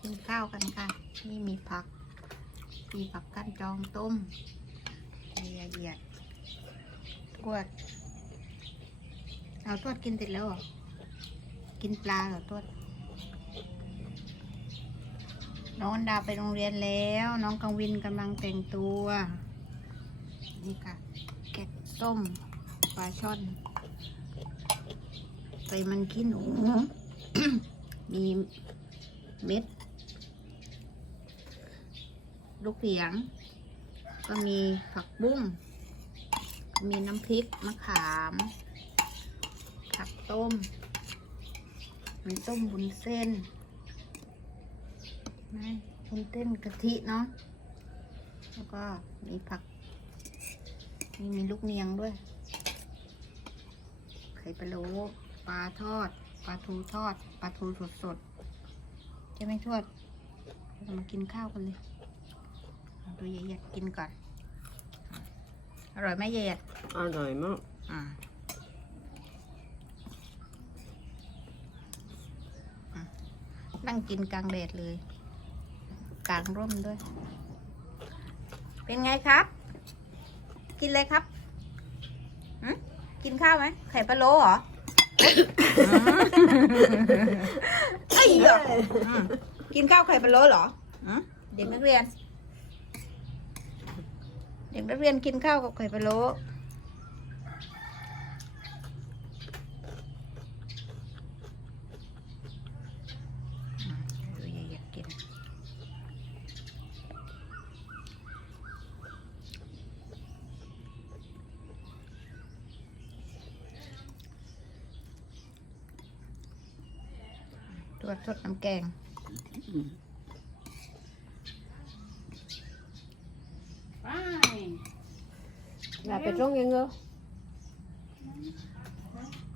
กินข้าวกันค่ะ นี่มีผัก มีผักกั้นจองต้มละเอียดทวด เอาทวดกินเสร็จแล้วหรอ กินปลาเหรอทวด น้องดาไปโรงเรียนแล้ว น้องกังวินกำลังแต่งตัว นี่ค่ะแกะส้มปลาช่อนใส่มันขี้หนู มี เม็ด ลูกเหลียง ก็มีผักบุ้ง มีน้ำพริกมะขาม ผักต้ม มีต้มบุญเส้นนะบุญเส้นกะทิเนาะ แล้วก็มีผัก มีมีลูกเนียงด้วย ไข่ปลาโลปลาทอด ปลาทูทอด ปลาทูสดๆ ช่ไหมทวดเรามากินข้าวกันเลยเอาตัวยายๆกินก่อน อร่อยไหมยายอร่อยมากๆอ่าอะนั่งกินกลางแดดเลย กลางร่มด้วย เป็นไงครับ กินเลยครับหึกินข้าวไหมไข่ปลาโลเหรอ ไอ้เหรออืมกินข้าวไข่ปลาโลเหรอหืมเด็กนักเรียน เด็กนักเรียนกินข้าวกับไข่ปลาโลอืมดูยายอยากกิน ตัวสดน้ำแกงอย่าไปตรงยังเงอ